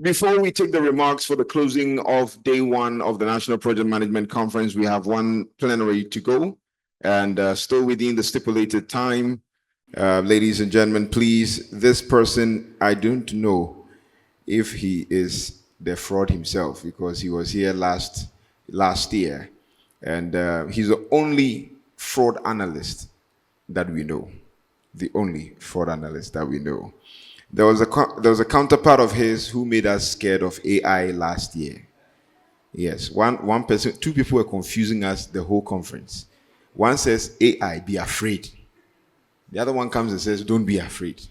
Before we take the remarks for the closing of day one of the National Project Management Conference, we have one plenary to go, and still within the stipulated time. Ladies and gentlemen, please, this person, I don't know if he is the fraud himself, because he was here last year, and he's the only fraud analyst that we know. The only fraud analyst that we know. There was a counterpart of his who made us scared of AI last year. Yes, one person, two people were confusing us the whole conference. One says, AI, be afraid. The other one comes and says, don't be afraid.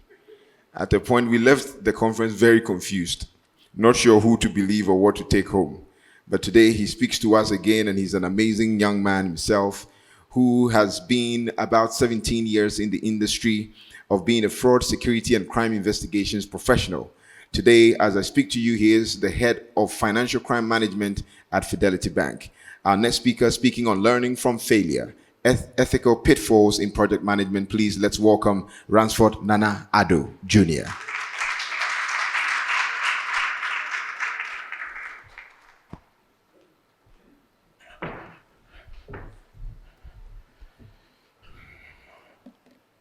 At a point, we left the conference very confused, not sure who to believe or what to take home. But today, he speaks to us again, and he's an amazing young man himself who has been about 17 years in the industry of being a fraud, security, and crime investigations professional. Today, as I speak to you, he is the head of financial crime management at Fidelity Bank. Our next speaker, speaking on learning from failure, ethical pitfalls in project management. Please, let's welcome Ransford Nana Addo Jr.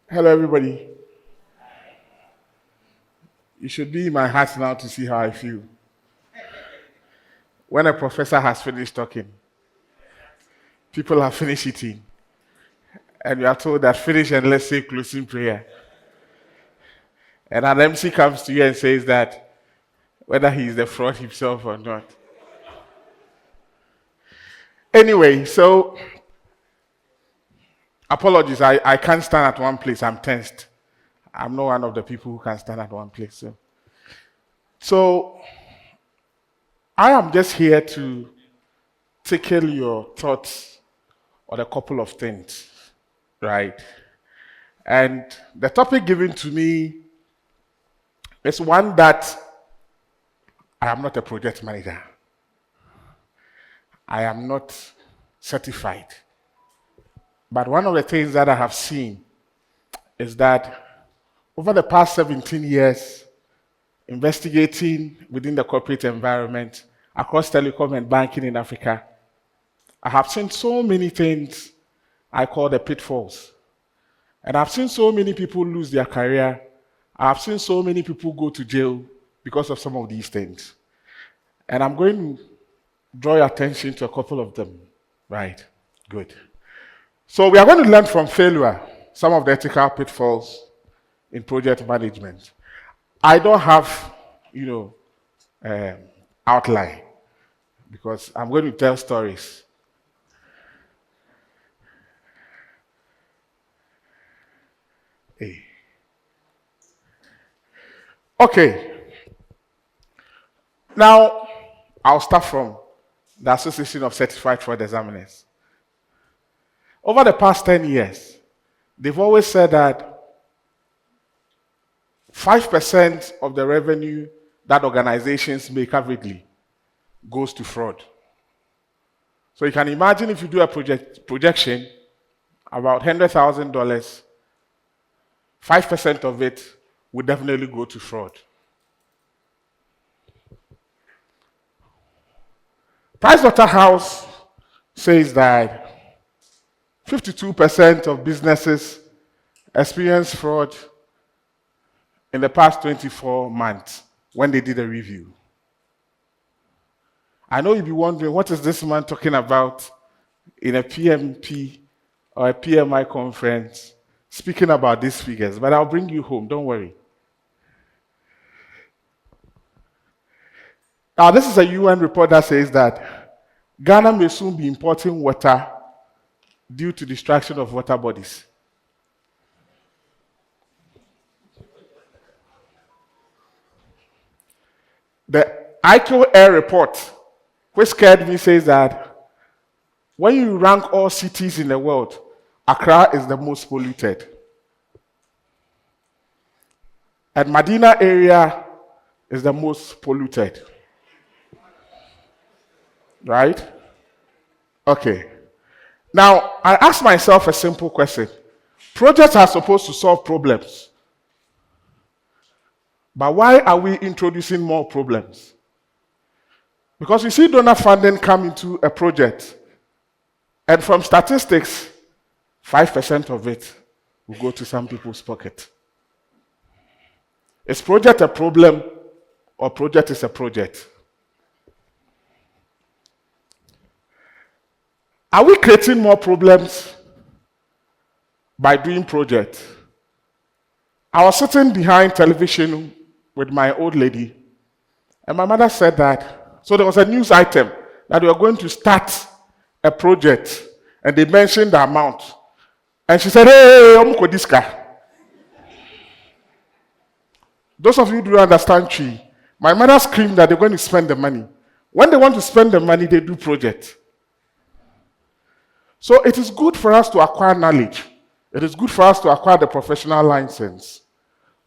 Hello, everybody. You should be in my heart now to see how I feel. When a professor has finished talking, people have finished eating, and you are told that finish and let's say closing prayer. And an MC comes to you and says that whether he is the fraud himself or not. Anyway, so apologies, I can't stand at one place. I'm tensed. I'm not one of the people who can stand at one place. So I am just here to tickle your thoughts on a couple of things, right? And the topic given to me is one that I am not a project manager. I am not certified. But one of the things that I have seen is that over the past 17 years, investigating within the corporate environment across telecom and banking in Africa, I have seen so many things I call the pitfalls. And I've seen so many people lose their career. I've seen so many people go to jail because of some of these things. And I'm going to draw your attention to a couple of them. Right? Good. So we are going to learn from failure, some of the ethical pitfalls in project management. I don't have, outline, because I'm going to tell stories. Hey. Okay. Now, I'll start from the Association of Certified Fraud Examiners. Over the past 10 years, they've always said that 5% of the revenue that organizations make averagely goes to fraud. So you can imagine if you do a projection, about $100,000, 5% of it would definitely go to fraud. Pricewaterhouse says that 52% of businesses experience fraud in the past 24 months when they did a review. I know you'll be wondering, what is this man talking about in a PMP or a PMI conference speaking about these figures? But I'll bring you home, don't worry. Now, this is a UN report that says that Ghana may soon be importing water due to destruction of water bodies. The IQ Air report, which scared me, says that when you rank all cities in the world, Accra is the most polluted. And Medina area is the most polluted. Right? Okay. Now, I ask myself a simple question. Projects are supposed to solve problems. But why are we introducing more problems? Because you see donor funding come into a project, and from statistics, 5% of it will go to some people's pocket. Is project a problem, or project is a project? Are we creating more problems by doing projects? I was sitting behind television with my old lady, and my mother said that, so there was a news item that we were going to start a project, and they mentioned the amount. And she said, hey, Omukodiska. Those of you who do understand Chi, my mother screamed that they're going to spend the money. When they want to spend the money, they do projects. So it is good for us to acquire knowledge. It is good for us to acquire the professional license.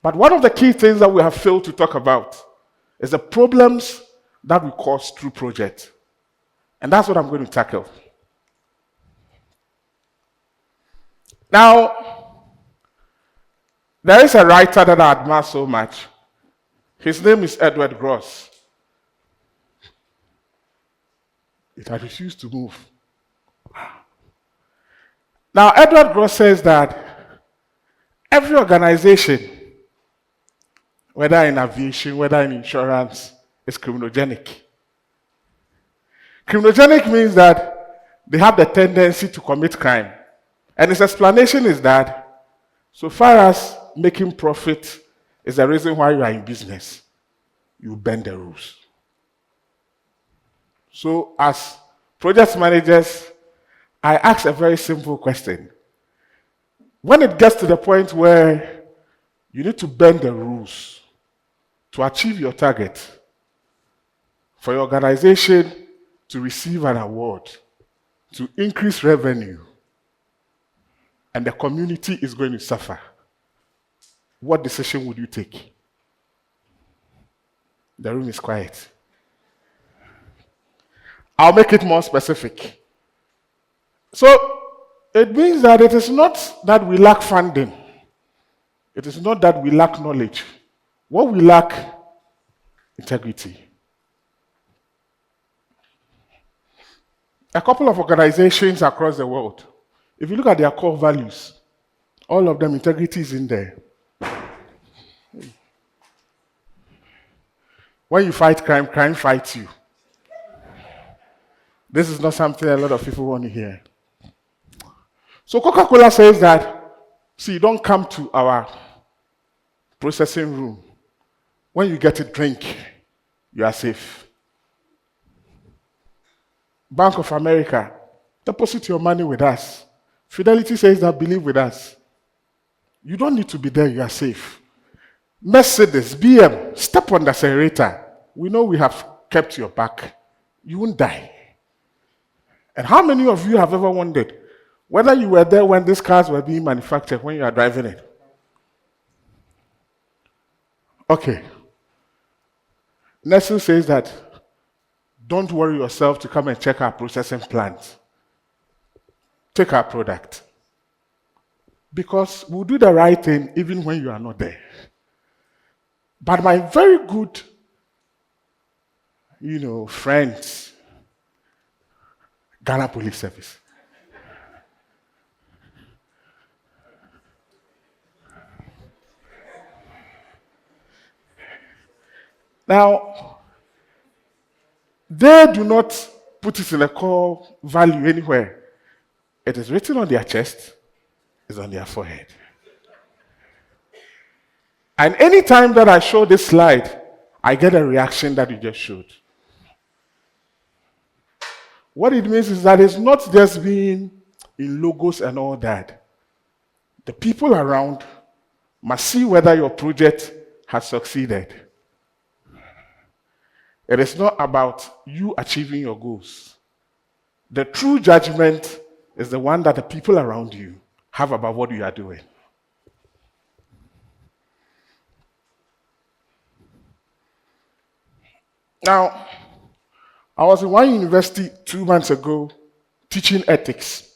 But one of the key things that we have failed to talk about is the problems that we cause through projects. And that's what I'm going to tackle. Now, there is a writer that I admire so much. His name is Edward Gross. It had refused to move. Now, Edward Gross says that every organization, whether in aviation, whether in insurance, is criminogenic. Criminogenic means that they have the tendency to commit crime. And his explanation is that so far as making profit is the reason why you are in business, you bend the rules. So as project managers, I ask a very simple question. When it gets to the point where you need to bend the rules to achieve your target, for your organization to receive an award, to increase revenue, and the community is going to suffer, what decision would you take? The room is quiet. I'll make it more specific. So, it means that it is not that we lack funding. It is not that we lack knowledge. What we lack, integrity. A couple of organizations across the world, if you look at their core values, all of them, integrity is in there. When you fight crime, crime fights you. This is not something a lot of people want to hear. So Coca-Cola says that, see, don't come to our processing room. When you get a drink, you are safe. Bank of America, deposit your money with us. Fidelity says that, believe with us. You don't need to be there, you are safe. Mercedes, BM, step on the accelerator. We know we have kept your back. You won't die. And how many of you have ever wondered whether you were there when these cars were being manufactured, when you are driving it? Okay. Nestle says that, don't worry yourself to come and check our processing plant. Take our product. Because we'll do the right thing even when you are not there. But my very good, friends, Ghana Police Service. Now, they do not put it in a core value anywhere. It is written on their chest, it's on their forehead. And any time that I show this slide, I get a reaction that you just showed. What it means is that it's not just being in logos and all that. The people around must see whether your project has succeeded. It is not about you achieving your goals. The true judgment is the one that the people around you have about what you are doing. Now, I was in one university 2 months ago teaching ethics.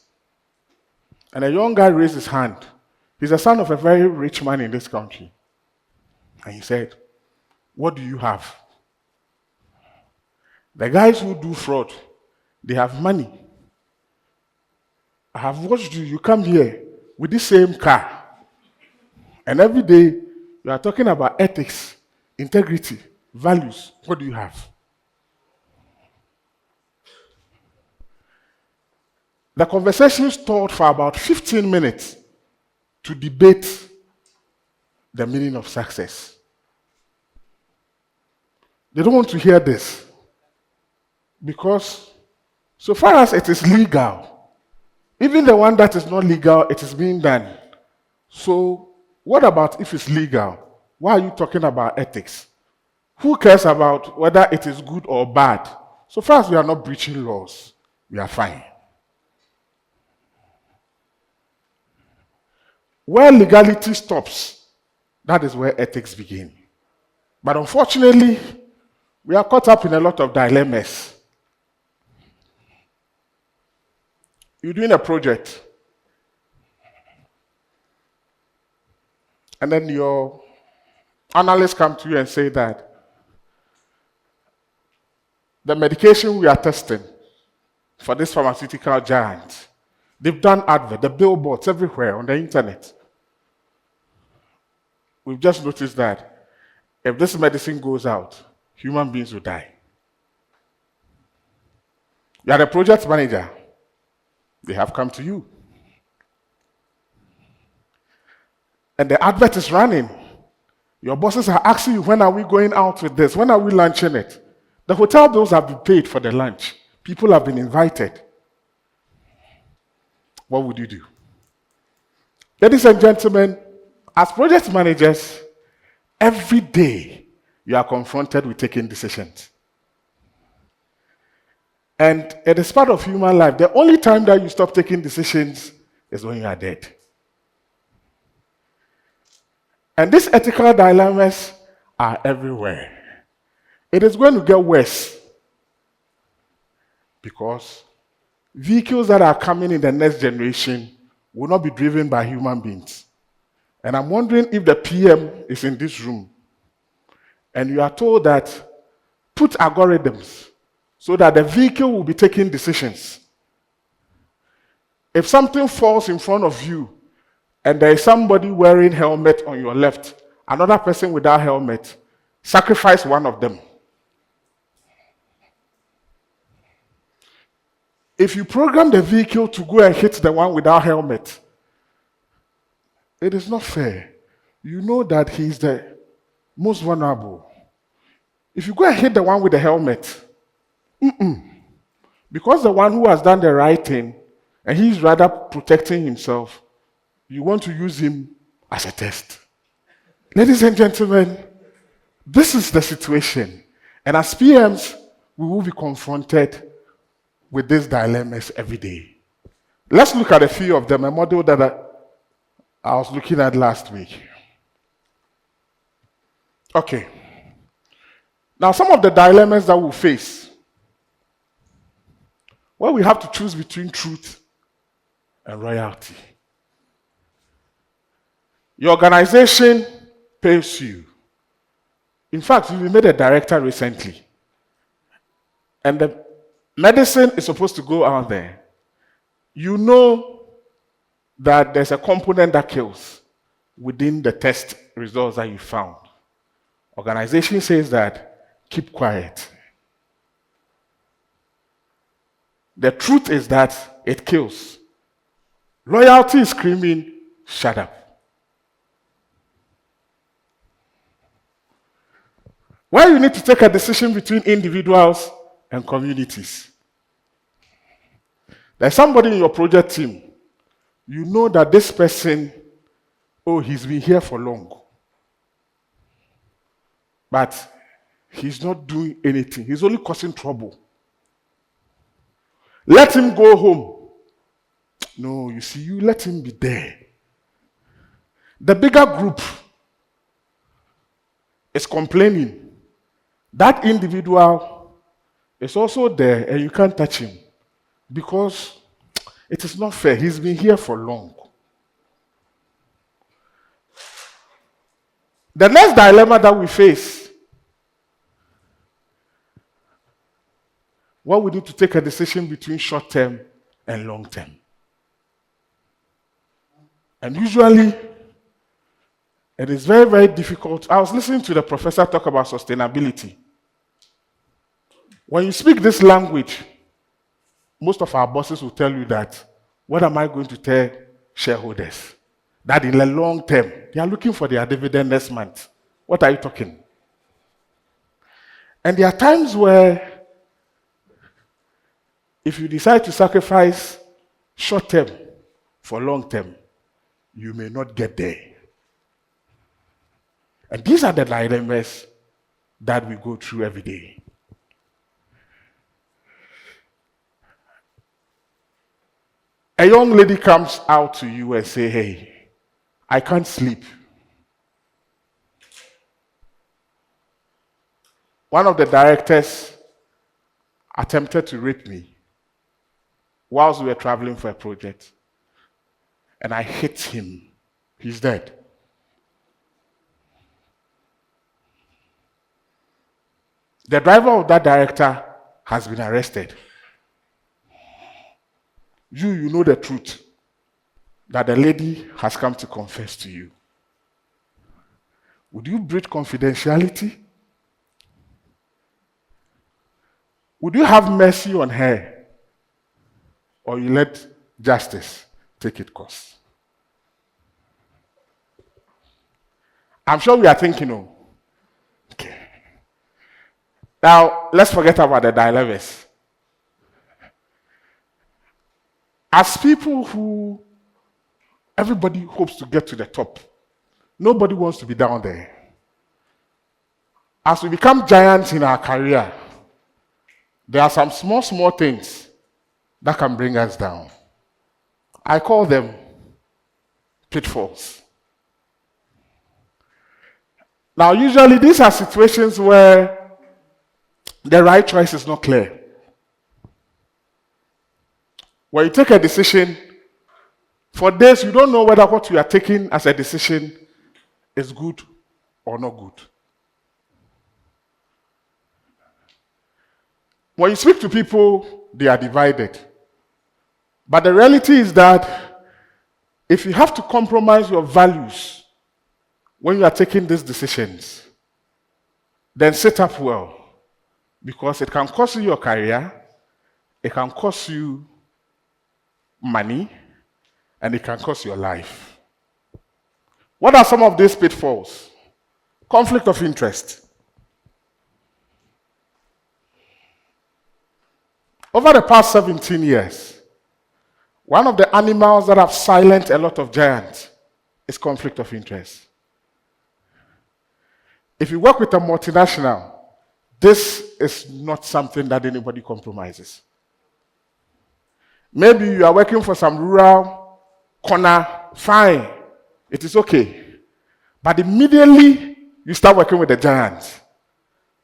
And a young guy raised his hand. He's the son of a very rich man in this country. And he said, "What do you have?" The guys who do fraud, they have money. I have watched you. You come here with the same car. And every day, you are talking about ethics, integrity, values. What do you have? The conversation stalled for about 15 minutes to debate the meaning of success. They don't want to hear this because so far as it is legal, even the one that is not legal, it is being done. So what about if it's legal? Why are you talking about ethics? Who cares about whether it is good or bad? So far as we are not breaching laws, we are fine. Where legality stops, that is where ethics begin. But unfortunately, we are caught up in a lot of dilemmas. You're doing a project, and then your analysts come to you and say that the medication we are testing for this pharmaceutical giant, they've done advert, the billboards everywhere on the internet. We've just noticed that if this medicine goes out, human beings will die. You are the project manager. They have come to you. And the advert is running. Your bosses are asking you, when are we going out with this? When are we launching it? The hotel bills have been paid for the lunch. People have been invited. What would you do? Ladies and gentlemen, as project managers, every day you are confronted with taking decisions. And it is part of human life. The only time that you stop taking decisions is when you are dead. And these ethical dilemmas are everywhere. It is going to get worse because vehicles that are coming in the next generation will not be driven by human beings. And I'm wondering if the PM is in this room and you are told that put algorithms so that the vehicle will be taking decisions. If something falls in front of you and there is somebody wearing helmet on your left, another person without helmet, sacrifice one of them. If you program the vehicle to go and hit the one without helmet, it is not fair. You know that he's the most vulnerable. If you go and hit the one with the helmet, because the one who has done the right thing, and he's rather protecting himself, you want to use him as a test. Ladies and gentlemen, this is the situation. And as PMs, we will be confronted with these dilemmas every day. Let's look at a few of them, a model that I was looking at last week. Okay. Now, some of the dilemmas that we face, well, we have to choose between truth and royalty. Your organization pays you. In fact, we made a director recently, and the medicine is supposed to go out there. You know that there's a component that kills within the test results that you found. Organization says that keep quiet. The truth is that it kills. Loyalty is screaming, shut up. Why you need to take a decision between individuals and communities. There's somebody in your project team. You know that this person, he's been here for long. But he's not doing anything. He's only causing trouble. Let him go home. No, you see, you let him be there. The bigger group is complaining. That individual is also there and you can't touch him because it is not fair. He's been here for long. The next dilemma that we face where we need to take a decision between short term and long term. And usually, it is very, very difficult. I was listening to the professor talk about sustainability. When you speak this language, most of our bosses will tell you that, what am I going to tell shareholders? That in the long term, they are looking for their dividend next month. What are you talking? And there are times where, if you decide to sacrifice short term for long term, you may not get there. And these are the dilemmas that we go through every day. A young lady comes out to you and say, hey, I can't sleep. One of the directors attempted to rape me whilst we were traveling for a project. And I hit him. He's dead. The driver of that director has been arrested. You know the truth, that the lady has come to confess to you. Would you breach confidentiality? Would you have mercy on her? Or you let justice take its course? I'm sure we are thinking, oh, okay. Now, let's forget about the dilemmas. As people who, everybody hopes to get to the top. Nobody wants to be down there. As we become giants in our career, there are some small things that can bring us down. I call them pitfalls. Now, usually these are situations where the right choice is not clear. When you take a decision, for days you don't know whether what you are taking as a decision is good or not good. When you speak to people, they are divided. But the reality is that if you have to compromise your values when you are taking these decisions, then sit up well, because it can cost you your career, it can cost you money, and it can cost your life. What are some of these pitfalls? Conflict of interest. Over the past 17 years, one of the animals that have silenced a lot of giants is conflict of interest. If you work with a multinational, this is not something that anybody compromises. Maybe you are working for some rural corner, fine, it is okay. But immediately you start working with the giants,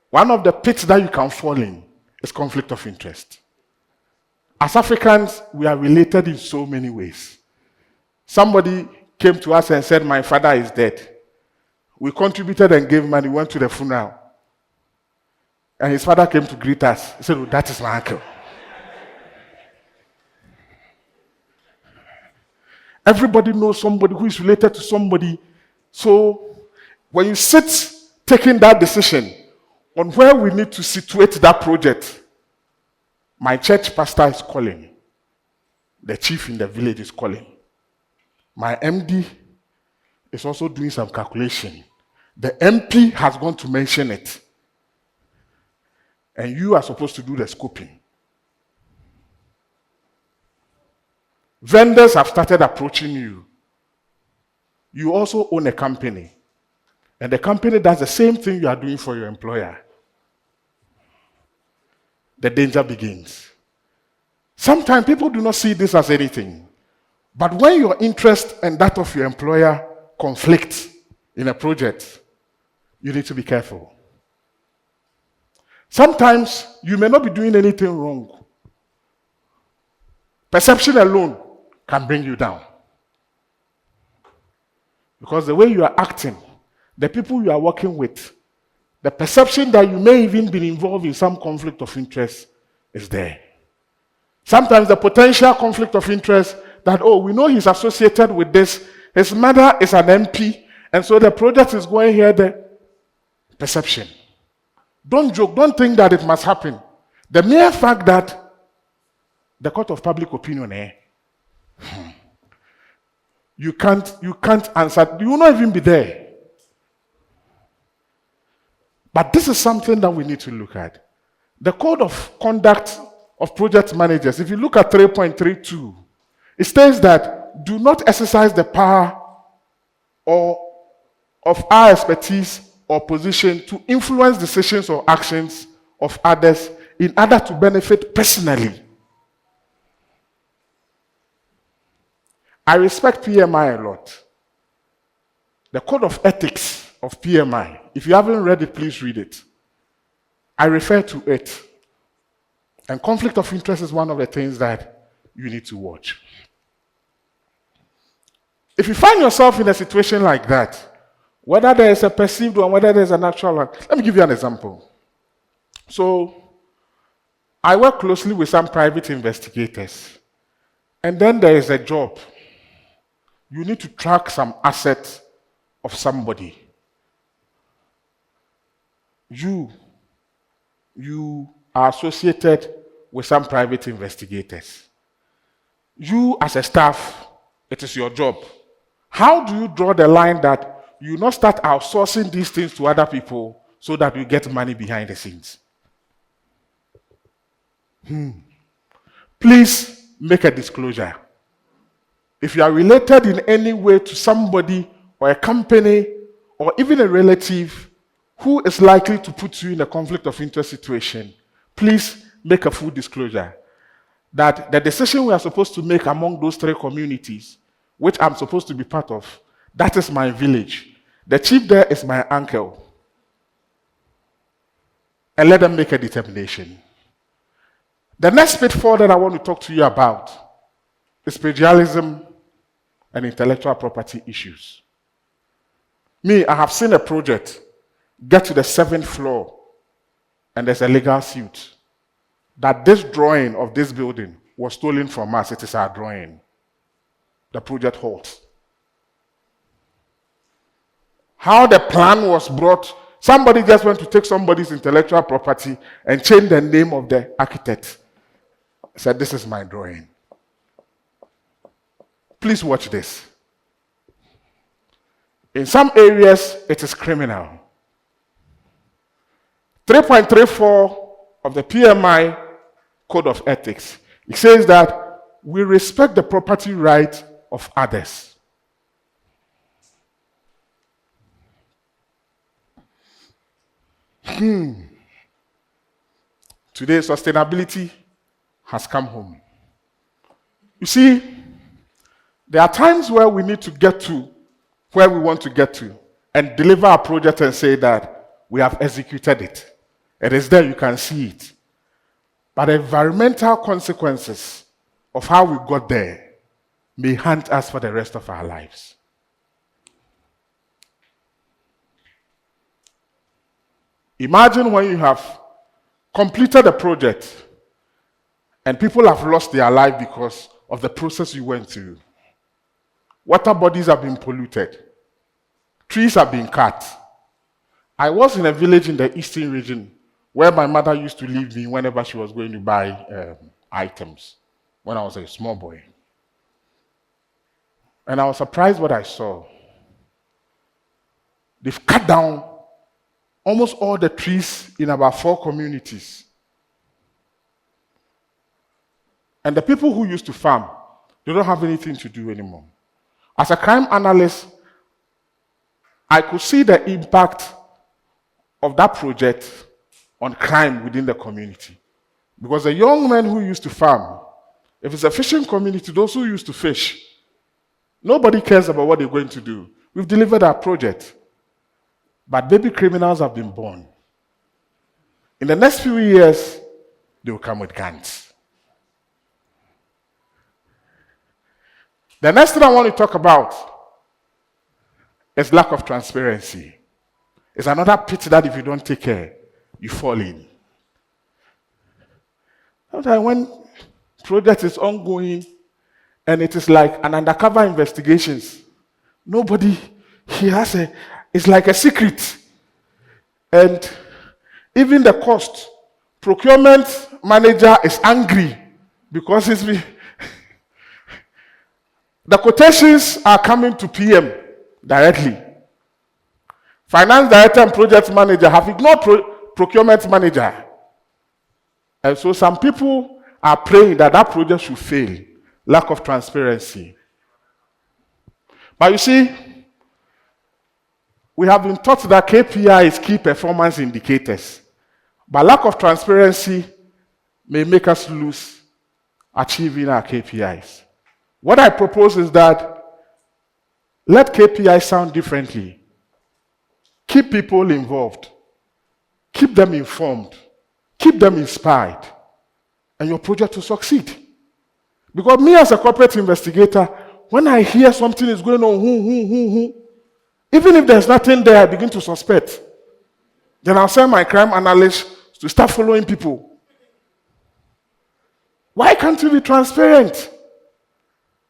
one of the pits that you can fall in is conflict of interest. As Africans, we are related in so many ways. Somebody came to us and said, my father is dead. We contributed and gave money, went to the funeral. And his father came to greet us. He said, oh, that is my uncle. Everybody knows somebody who is related to somebody. So when you sit taking that decision on where we need to situate that project, my church pastor is calling. The chief in the village is calling. My MD is also doing some calculation. The MP has gone to mention it. And you are supposed to do the scoping. Vendors have started approaching you. You also own a company. And the company does the same thing you are doing for your employer. The danger begins. Sometimes people do not see this as anything. But when your interest and that of your employer conflict in a project, you need to be careful. Sometimes you may not be doing anything wrong. Perception alone can bring you down. Because the way you are acting, the people you are working with, the perception that you may even be involved in some conflict of interest is there. Sometimes the potential conflict of interest that, oh, we know he's associated with this, his mother is an MP, and so the project is going here, the perception. Don't joke, don't think that it must happen. The mere fact that the court of public opinion, you can't answer, you will not even be there. But this is something that we need to look at. The code of conduct of project managers, if you look at 3.32, it states that do not exercise the power or of our expertise or position to influence decisions or actions of others in order to benefit personally. I respect PMI a lot. The code of ethics of PMI, if you haven't read it, please read it. I refer to it. And conflict of interest is one of the things that you need to watch. If you find yourself in a situation like that, whether there is a perceived one, whether there is an actual one, let me give you an example. So, I work closely with some private investigators, and then there is a job. You need to track some assets of somebody. You are associated with some private investigators. You as a staff, it is your job. How do you draw the line that you not start outsourcing these things to other people so that you get money behind the scenes? Please make a disclosure. If you are related in any way to somebody or a company or even a relative who is likely to put you in a conflict of interest situation, please make a full disclosure that the decision we are supposed to make among those three communities, which I'm supposed to be part of, that is my village. The chief there is my uncle. And let them make a determination. The next pitfall that I want to talk to you about is plagiarism and intellectual property issues. Me, I have seen a project get to the 7th floor and there's a legal suit that this drawing of this building was stolen from us. It is our drawing. The project halts. How the plan was brought, somebody just went to take somebody's intellectual property and change the name of the architect. Said, this is my drawing. Please watch this. In some areas, it is criminal. 3.34 of the PMI Code of Ethics, it says that we respect the property right of others. Today, sustainability has come home. You see, there are times where we need to get to where we want to get to and deliver a project and say that we have executed it. It is there, you can see it. But the environmental consequences of how we got there may haunt us for the rest of our lives. Imagine when you have completed a project and people have lost their life because of the process you went through. Water bodies have been polluted. Trees have been cut. I was in a village in the eastern region where my mother used to leave me whenever she was going to buy items when I was a small boy. And I was surprised what I saw. They've cut down almost all the trees in about 4 communities. And the people who used to farm, they don't have anything to do anymore. As a crime analyst, I could see the impact of that project on crime within the community. Because the young men who used to farm, if it's a fishing community, those who used to fish, nobody cares about what they're going to do. We've delivered our project. But baby criminals have been born. In the next few years, they will come with guns. The next thing I want to talk about is lack of transparency. It's another pit that if you don't take care, you fall in. Sometimes when project is ongoing and it is like an undercover investigations, nobody, it's like a secret. And even the cost, procurement manager is angry because the quotations are coming to PM directly. Finance director and project manager have ignored procurement manager. And so some people are praying that that project should fail. Lack of transparency. But you see, we have been taught that KPI is key performance indicators. But lack of transparency may make us lose achieving our KPIs. What I propose is that let KPI sound differently. Keep people involved. Keep them informed. Keep them inspired. And your project will succeed. Because me as a corporate investigator, when I hear something is going on, even if there's nothing there, I begin to suspect. Then I'll send my crime analyst to start following people. Why can't you be transparent?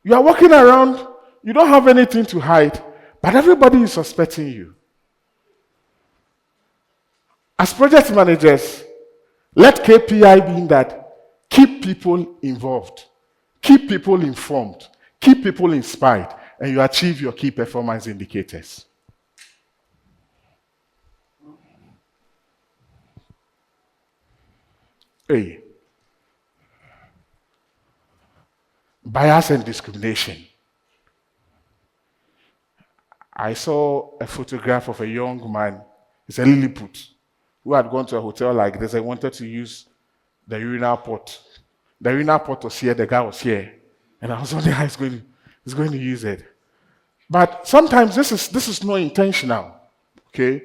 You are walking around, you don't have anything to hide, but everybody is suspecting you. As project managers, let KPI be that keep people involved, keep people informed, keep people inspired, and you achieve your key performance indicators. A. Bias and discrimination. I saw a photograph of a young man, he's a Lilliput, who had gone to a hotel like this and wanted to use the urinal pot. The urinal pot was here, the guy was here. And I was wondering how he's going to use it. But sometimes this is not intentional. Okay?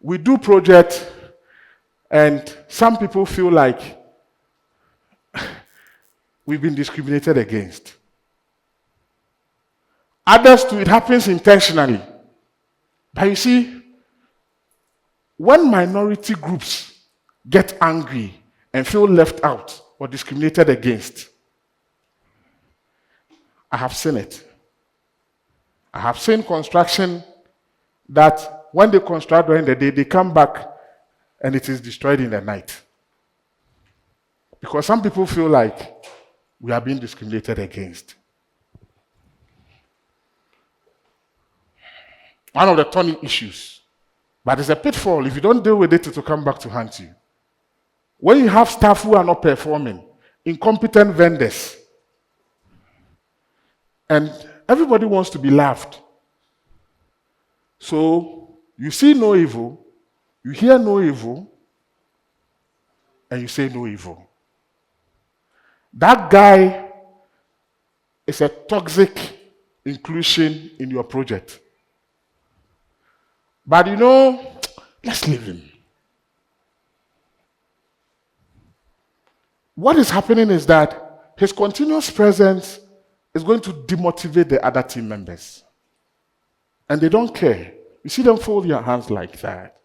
We do projects and some people feel like we've been discriminated against. Others too, it happens intentionally. But you see, when minority groups get angry and feel left out or discriminated against, I have seen it. I have seen construction that when they construct during the day, they come back and it is destroyed in the night. Because some people feel like we are being discriminated against. One of the thorny issues, but it's a pitfall. If you don't deal with it, it will come back to haunt you. When you have staff who are not performing, incompetent vendors, and everybody wants to be loved. So you see no evil, you hear no evil, and you say no evil. That guy is a toxic inclusion in your project. But let's leave him. What is happening is that his continuous presence is going to demotivate the other team members. And they don't care. You see them fold your hands like that.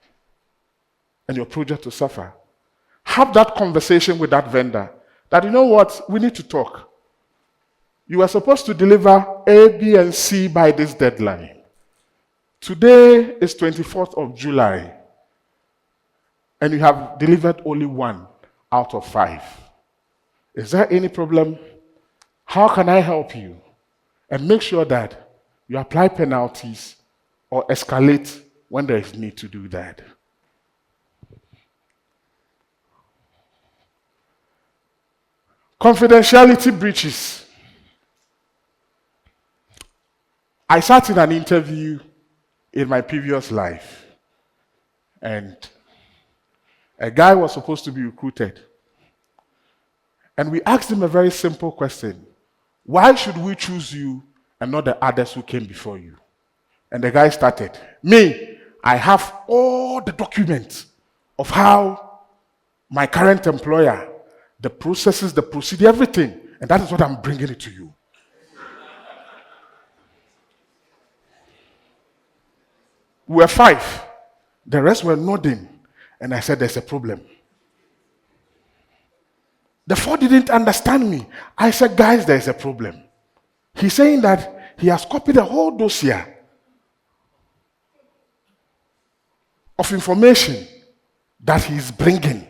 And your project will suffer. Have that conversation with that vendor. That you know what, we need to talk. You are supposed to deliver A, B, and C by this deadline. Today is 24th of July. And you have delivered only 1 out of 5. Is there any problem? How can I help you? And make sure that you apply penalties or escalate when there is need to do that. Confidentiality breaches. I sat in an interview in my previous life, and a guy was supposed to be recruited. And we asked him a very simple question. Why should we choose you and not the others who came before you? And the guy started. Me, I have all the documents of how my current employer, the processes, the procedure, everything. And that is what I'm bringing it to you. We were 5. The rest were nodding. And I said, there's a problem. The four didn't understand me. I said, guys, there's a problem. He's saying that he has copied a whole dossier of information that he's bringing.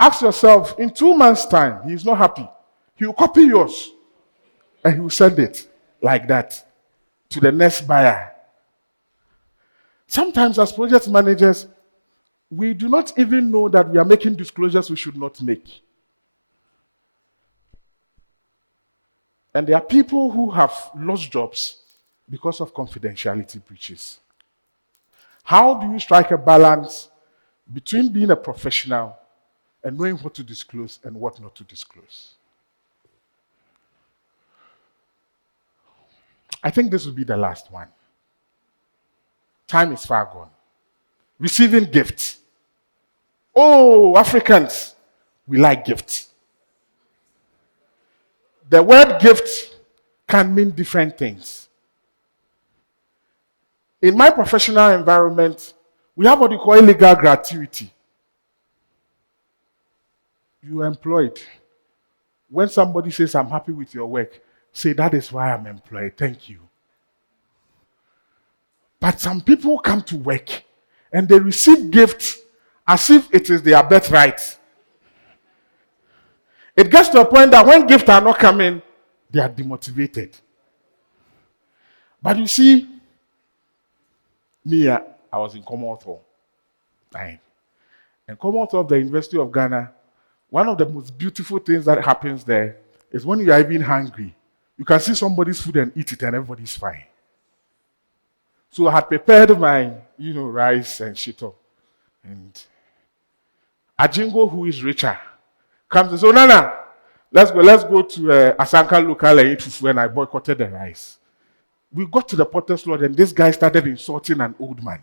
Ask yourself, in 2 months' time, he's not happy. He will copy yours and he will send it like that to the next buyer. Sometimes as project managers, we do not even know that we are making disclosures we should not make. And there are people who have lost jobs because of confidentiality breaches. How do you strike a balance between being a professional and knowing what to disclose and what not to disclose? I think this will be the last one. Time is far gone. Receiving gifts. Oh, Africans, we like gifts. The word gift can mean different things. In my professional environment, we have what we call illegal gratuity. You are employed. When somebody says, I'm happy with your work, say, that is why I'm employed. Thank you. But some people come to work and they receive gifts as if it is their birthright. It gets to a point that when gifts are not coming, they are demotivated. But you see, me, I was in Commonwealth. And Commonwealth of the University of Ghana, one of the most beautiful things that happens there is when you are even hungry, you can see somebody's food and eat it and everybody's fine. So I had prepared my, rice and shito. And Ajingo, who is richer, comes and says, Nana, let's go to Asanka local and eat fufu, and I boycotted the rice. We got to the potter's lord and this guy started insulting an old man.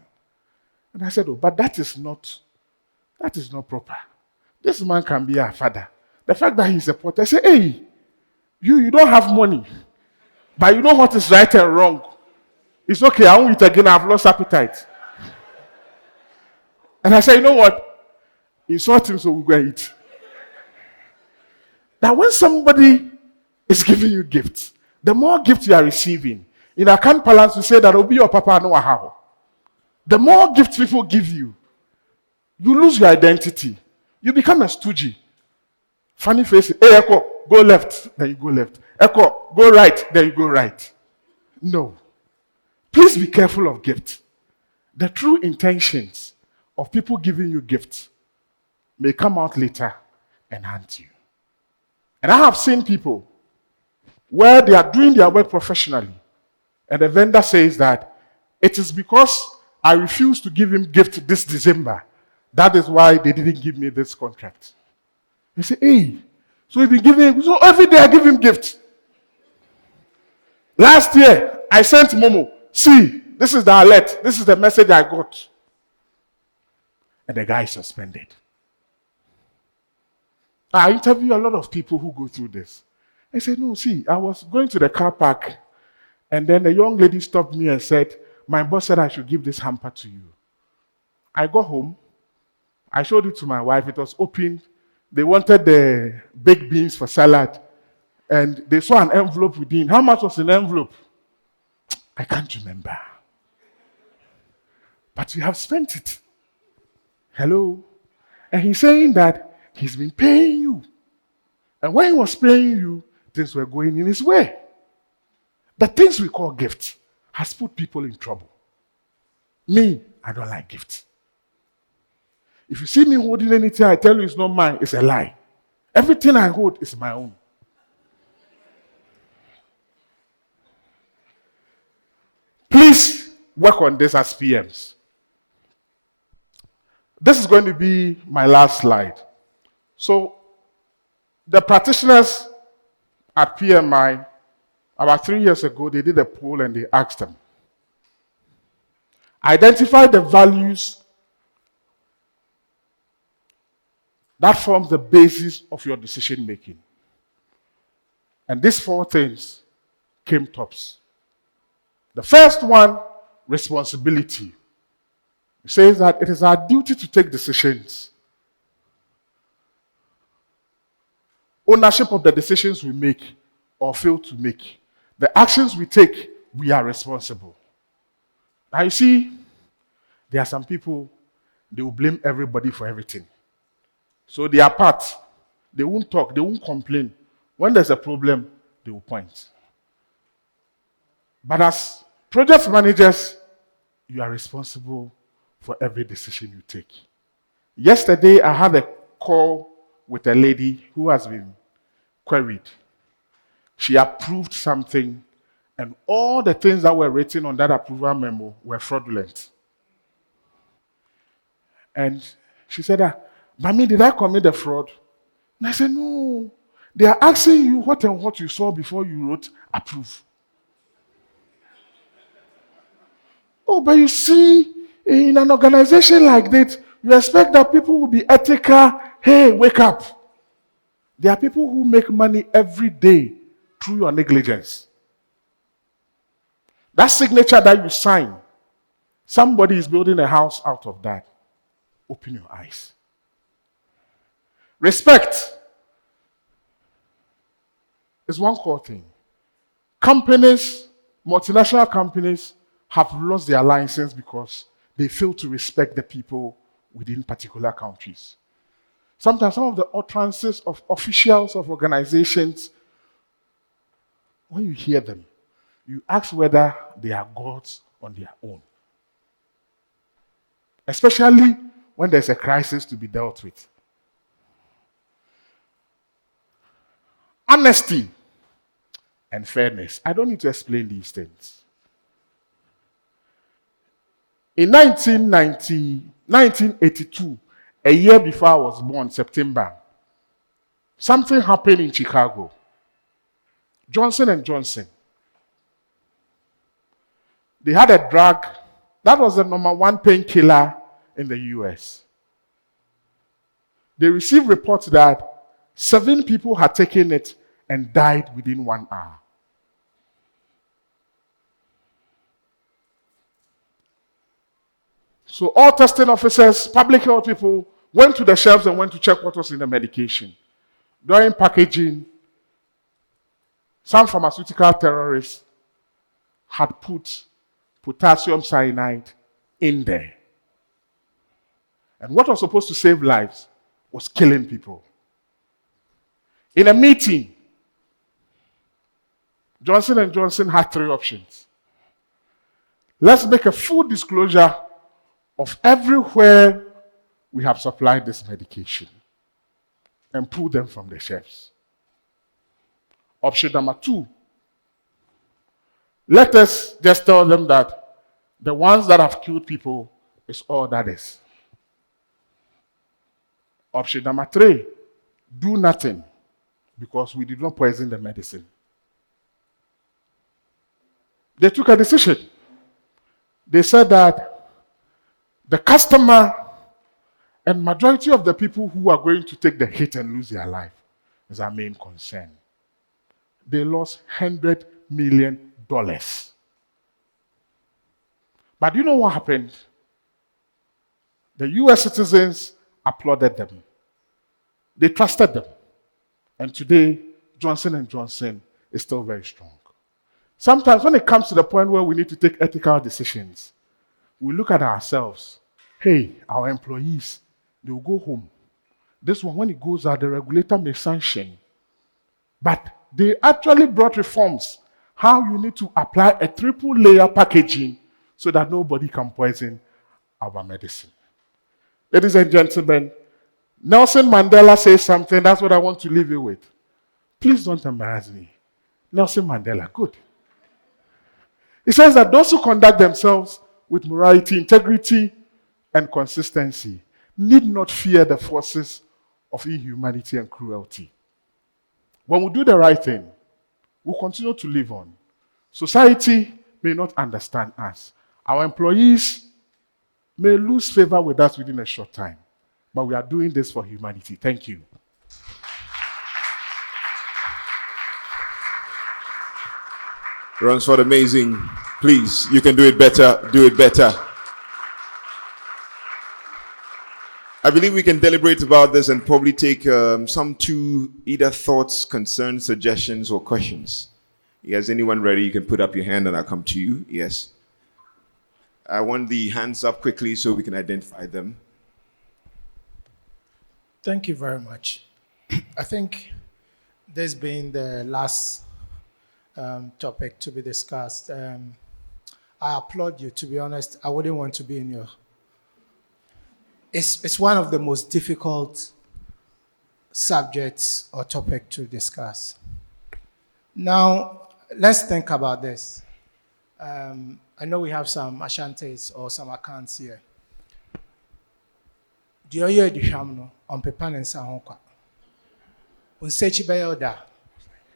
And I said, oh, but that is not proper. This man can be our father. The fact that he's a potter, I say, hey, you don't have money, but you know what is right and wrong. It's okay, I won't eat again, I've lost appetite. And I say, you know what? Insult him so we'll go and eat. That when somebody is giving you gifts, the more gifts you are receiving, in our camp balance, we say that will be your papa no how. The more gifts people give you, you lose your identity. You become a stooge. Funny face. Hey, Echo, go left. Then you go left. Echo, go right. Then you go right. No. Please be careful of gifts. The true intentions of people giving you gifts may come out later and haunt you. And I have seen people where they are doing their work professionally, and the vendor says that it is because I refused to give him gift this December. That is why they didn't give me this contract. They say, hey, so we've been giving him, so every day I give him gifts. Last year, I sent Momo, see, this is the alert, this is the message I got. And the guy is suspended. I interview a lot of people who go through this. I said, no, see, I was going to the car park, and then a young lady stopped me and said, my boss said I should give this hamper to you. I got home, I showed it to my wife, it was open. They wanted the baked beans for salad, and they saw an envelope within. How much was an envelope? I can't remember. But you have spent it. Hello? And he's saying that he's been paying you. And when he was paying you, things were going in his way. The things we call gifts has put people in trouble. Me, I don't like gifts. If you see me holding anything, I tell you it's not mine, it's a lie. Everything I hold is my own. Please work on this as PMs. This is going to be my last slide. So, the practitioners at PMI, about 3 years ago, they did a poll and they asked them, identify the values that form the basis of your decision making. And these 4 things came tops. The first one, responsibility. It says that it is our duty to take decisions. Ownership of the decisions we make or fail to make. The actions we take, we are responsible. Now you see, there are some people, they will blame everybody for everything. So they are part. They won't talk, they won't complain. When there's a problem, they will point. But as project managers, you are responsible for every decision you take. Yesterday, I had a call with a lady who has been queried. She approved something, and all the things that were written on that approval memo were fraudulent. And she said, Mami, did I commit the fraud? And I said, no. They are asking you what and what you saw before you wrote approve. Oh, but you see, in an organization like this, you expect that people will be ethical. Hey, wake up. There are people who make money every day through your negligence. That signature that you sign, somebody is building a house out of that. Open your eyes. Respect is one core thing. Companies, multinational companies, have lost their license because they fail to respect the people within particular countries. Sometimes some of the utterances of officials of organizations, when you hear them, you ask whether they are gods on their own. Especially when there's a crisis to be dealt with. Honesty and fairness. I don't need to explain these things. In 1982, a year before I was born, September, something happened in Chicago. Johnson & Johnson. They had a drug that was the #1 painkiller in the US. They received reports that 7 people had taken it and died within 1 hour. So all testing officers, public health people, went to the shelves and went to check what was in the medication. During packaging, some pharmaceutical terrorists had put potassium cyanide in there. And what was supposed to save lives was killing people. In a meeting, Johnson & Johnson had 3 options. Let's make a full disclosure of everywhere we have supplied this medication and pull them from the shelves. Option number 2, let us just tell them that the ones that have killed people is all that is. Option number 3, do nothing because we did not poison the medicine. They took a decision. They said that the customer and majority of the people who are going to take the hit and lose their life is our main concern. They lost $100 million. But you know what happened? The US citizens applauded them. They trusted them. And today, Johnson & Johnson is still very strong. Sometimes when it comes to the point where we need to take ethical decisions, we look at ourselves. Hey, our employees, they will go home. This one, when it goes out, the regulator may sanction. But they actually brought reforms. How you need to apply a 3-layer packaging so that nobody can poison our medicine. Ladies and gentlemen, Nelson Mandela says something, that's what I want to leave you with. Please don't embarrass me. Nelson Mandela, good. He says that those who conduct themselves with morality, integrity, and consistency need not fear the forces of inhumanity and cruelty. When we do the right thing, we'll continue to live on. Society may not understand us. Our employees may lose favor with us within a short time. But we are doing this for humanity. Thank you. Ransford, amazing. Please, you can do it better. Do it better. I believe we can deliberate about this and probably take some two either thoughts, concerns, suggestions, or questions. Yes, anyone ready? You can put up your hand and I'll come to you. Yes. I want the hands up quickly so we can identify them. Thank you very much. I think this being the last topic to be discussed, I applaud you. To be honest, I wouldn't want to be in your. It's one of the most difficult subjects or topic to discuss. Now, let's think about this. I know we have some Ashantis or some accounts here. Do you hear the no on paper and Sahonka? On search by order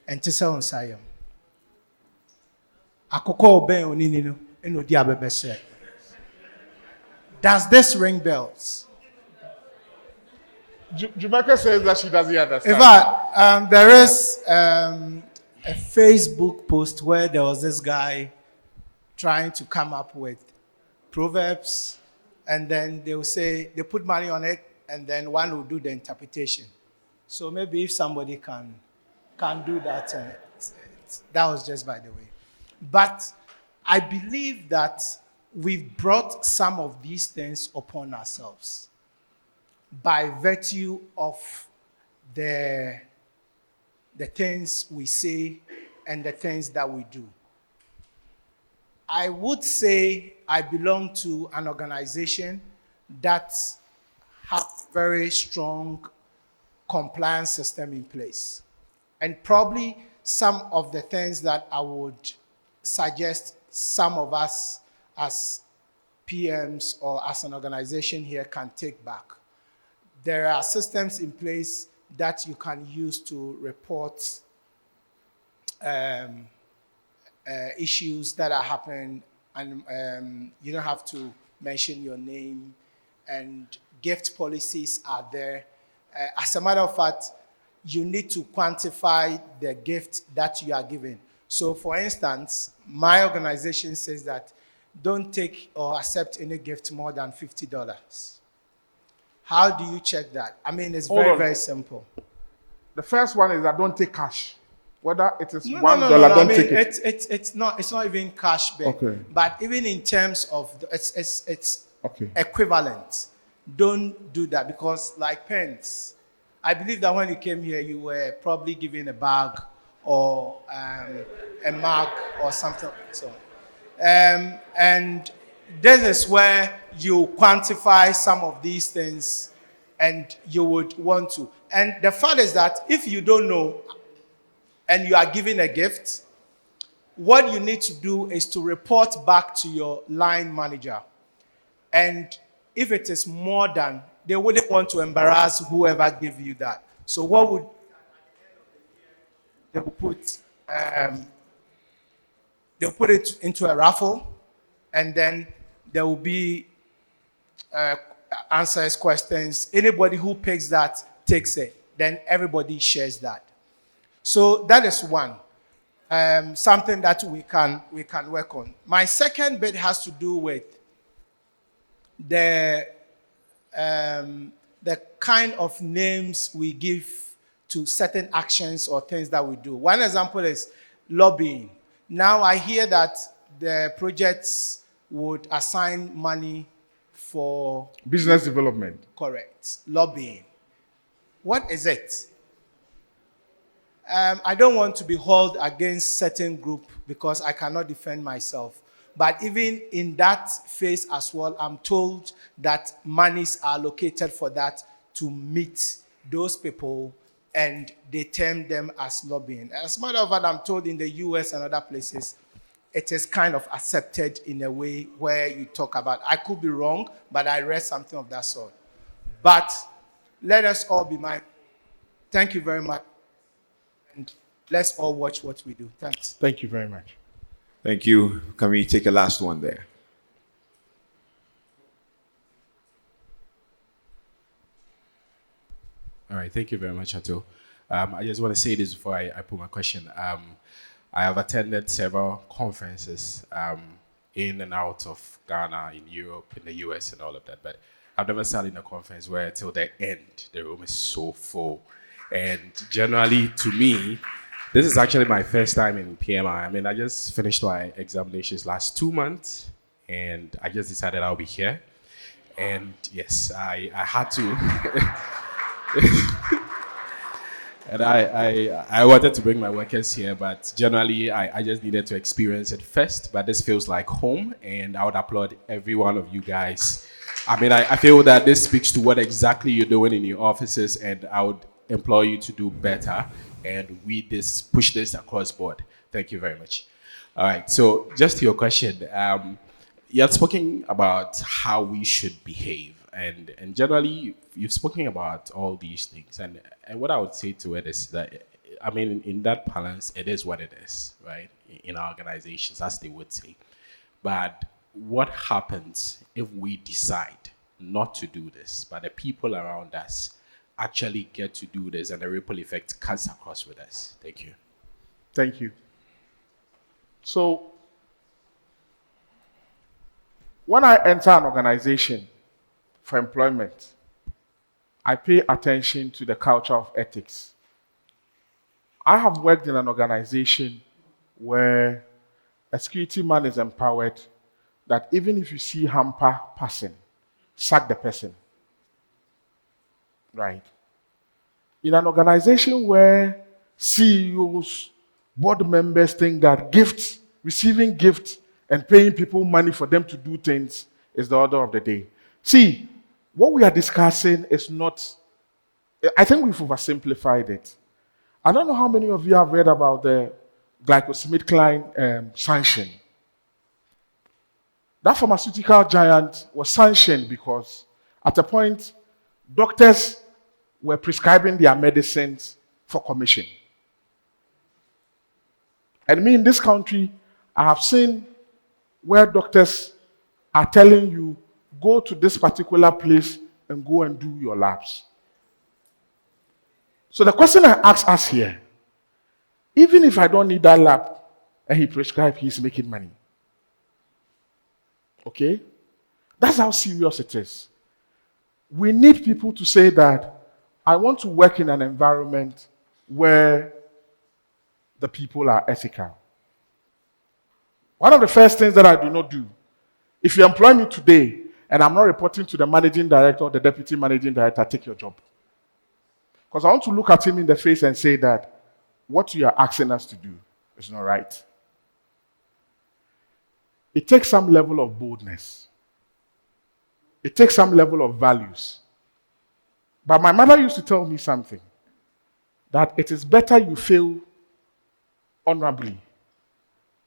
and Tessa on Siam. Akoko Ben on Inino and Odiabese. Does this ring bells? Jamaica says that she doesn't understand. In fact, there is a Facebook post where there was this guy trying to come up with proverbs, and then they will say they put money on it, and then one will do the interpretation. So maybe if somebody can do that, that was just by the way. But I believe that we've brought some of these things upon ourselves by virtue of the things we say and the things that we do. I would say I belong to an organization that has a very strong compliance system in place. And probably some of the things that I would suggest some of us as PMs or as an organization here can take back. There are systems in place that you can use to report issues that are happening, and you don't have to mention your name, and gift policies are there. As a matter of fact, you need to quantify the gift that you are giving. So for instance, my organization says that don't take or accept any gift more than $50. How do you check that? I mean, it's very simple. The first one is I don't take cash. Whether it is $1, no, don't I take mean, it. It's not even cash back. Okay. But even in terms of it's Okay. equivalent. Don't do that, because like pens, I believe that when you came here, you were probably given a bag or a mug or something. So, and this is where you quantify some of these things, and you would want to. And the fact is that if you don't know and you are giving a gift, what you need to do is to report back to your line manager. And if it is more than, they wouldn't want to embarrass whoever gave you that. So what would they will put? They'll put it into a raffle, and then there will be answers, questions. Anybody who picks that takes it. Then everybody shares that. So that is one. Something that we can work on. My second bit has to do with the kind of names we give to certain actions or things that we do. One example is lobbying. Now I hear that the projects would assign money for Business development. correct lobbying. What is it? I don't want to be held against certain group because I cannot defend myself. But even in that phase as well, I'm told that monies are allocated for that to meet those people, and they term them as lobbying. As a matter of fact, I'm told in the US and other places, it is kind of accepted in a way where you talk about, I could be wrong, but I read something of that sort. But let us all be mindful. Thank you very much. And let's all watch what we do. Thanks. Thank you very much. Thank you. Can we take a last one there? All right, thank you very much, Addo. I just want to say this before I put my question. I have attended several conferences in and out of Ghana, in Europe, in the US, and all of that. But I've never sat in a conference where till the end, the room is so full. And generally, to me, this is actually my first time in PMI. I mean, I just finished my examinations last 2 months, and I just decided I'll be here. And yes, I had to. And I wanted to bring my workers here, but generally I just needed to experience it first. But this feels like home, and I would applaud every one of you guys. I mean, I feel that this speaks to what exactly you're doing in your offices, and I would implore you to do better and push this across board. Thank you very much. All right, so just to your question, you have spoken about how we should behave. And generally, you've spoken about all these things. And what I would say to it is that, I mean, in that balance, it is what it is, right? In our organizations, as they would say. But what happens if we decide not to do this, but the people around us actually get to do this and the ripple effect cuts across with us? Thank you. Thank you. So, when I enter an organization for employment, I pay attention to the culture of ethics. I have worked in an organization where a security man is empowered that even if you see hamper passing, sack the person. Right? In an organization where CEOs, board members think that receiving gifts and paying people money for them to do things is the order of the day. See, what we are discussing is not, I think we've oversimplified it. I don't know how many of you have read about the GlaxoSmithKline sanction. That pharmaceutical giant was sanctioned because at a point, doctors were prescribing their medicines for commission. And me in this country, I have seen where doctors are telling you, go to this particular place and go and do your labs. So the question I ask us here, even if I don't need that lab and he prescribed, he's making money. Okay? That's how serious it is. We need people to say that I want to work in an environment where the people are ethical. One of the first things that I do not do, if you employ me today and I'm not reporting to the managing director or the deputy managing director, take your job. Because I want to look at him in the face and say that what you are asking us to do is not right. It takes some level of boldness. It takes some level of values. But my mother used to tell me something, that it is better you fail honorably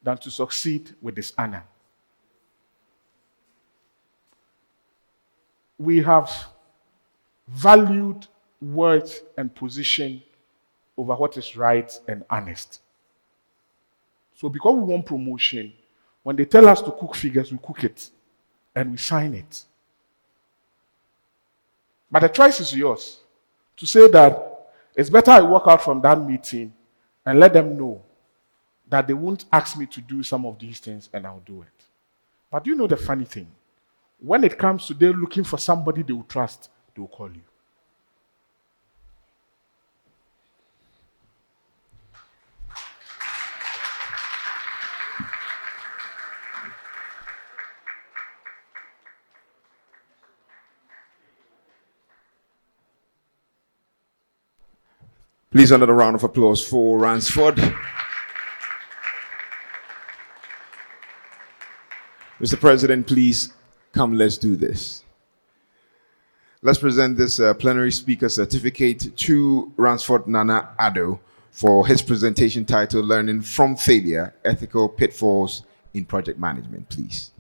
than to succeed with dishonor. We have valued worth and position over what is right and honest. So because we want promotion, when they tell us to cook figures, we cook it and we sign it. But the choice is yours to say that it's better I walk out from that meeting and let them know that they won't ask me to do some of these things and I'll do it. But you know the funny thing? When it comes to them looking for somebody they will trust, they will call you. Please, another round of applause for Ransford. Mr. President, please come, let's do this. Let's present this plenary speaker certificate to Ransford Nana Addo for his presentation titled Learning from Failure, Ethical Pitfalls in Project Management, please.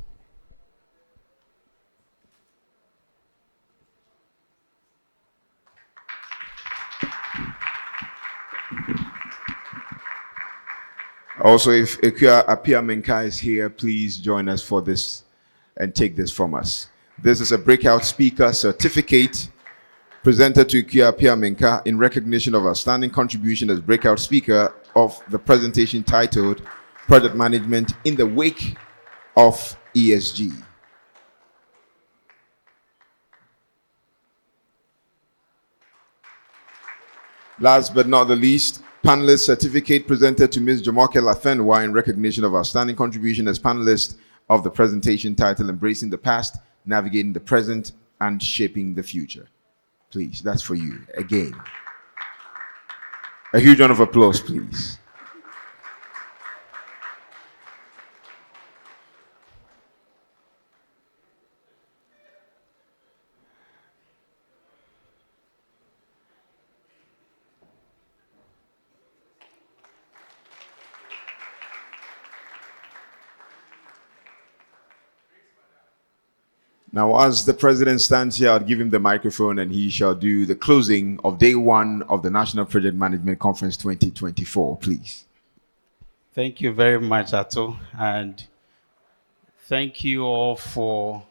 Also, if Ekuya Apia Menka is here, please join us for this and take this from us. This is a breakout speaker certificate presented to Ekuya Apia Menka in recognition of outstanding contribution as breakout speaker of the presentation titled Project Management in the Wake of ESG. Last but not the least, panelist certificate presented to Ms. Jamoke Lafenwa in recognition of outstanding contribution as panelist of the presentation titled Embracing the Past, Navigating the Present, and Shaping the Future. Please, that's for you again. A huge round of applause, please. Now, as the president stands here, I'll give him the microphone and he shall do the closing of day one of the National Project Management Conference 2024, please. Thank you very much, Addo, and thank you all for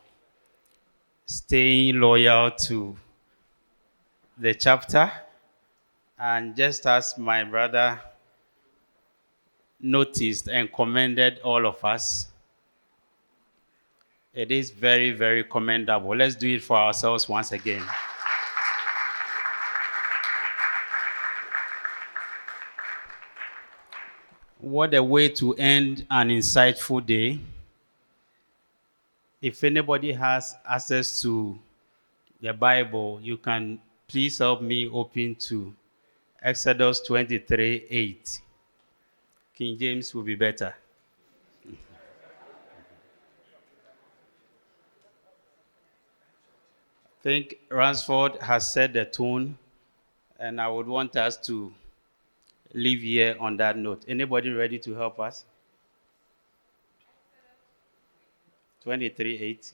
staying loyal to the chapter. And just as my brother noticed and commended all of us, it is very, very commendable. Let's do it for ourselves once again. What a way to end an insightful day. If anybody has access to the Bible, you can please help me open to Exodus 23:8. King James will be better. I think Ransford has set the tone, and I would want us to leave here on that note. Anybody ready to help us? 23:8.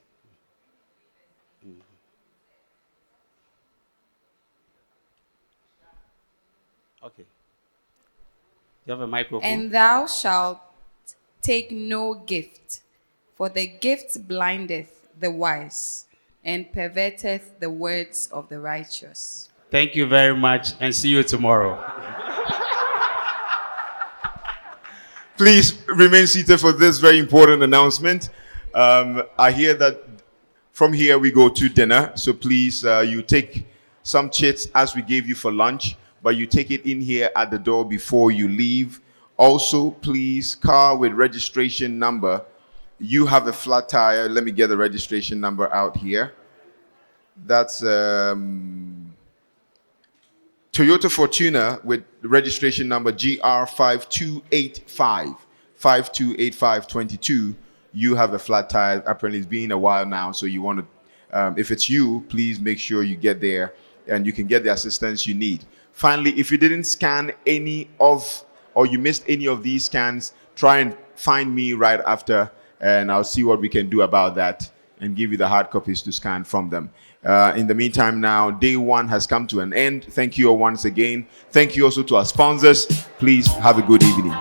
Okay. You have a microphone? And thou shalt take no gift, for the gift blindeth the wise and perverteth the words of the righteous. Thank you very much, and see you tomorrow. Please remain seated for this very important announcement. I hear that from here we go to dinner, so please you take some chits as we gave you for lunch, but you take it in here at the door before you leave. Also, please, car with registration number. You have a flat tire. Let me get the registration number out here. That's Toyota Fortuner with registration number GR5285, 528522. You have a flat tire. Apparently, it's been a while now, so you want to, if it's you, please make sure you get there and you can get the assistance you need. Finally, if you didn't scan any of, or you missed any of these scans, try and find me right after, and I'll see what we can do about that and give you the hard copies to scan from them. In the meantime, now, day one has come to an end. Thank you all once again. Thank you also to our sponsors. Please have a good evening.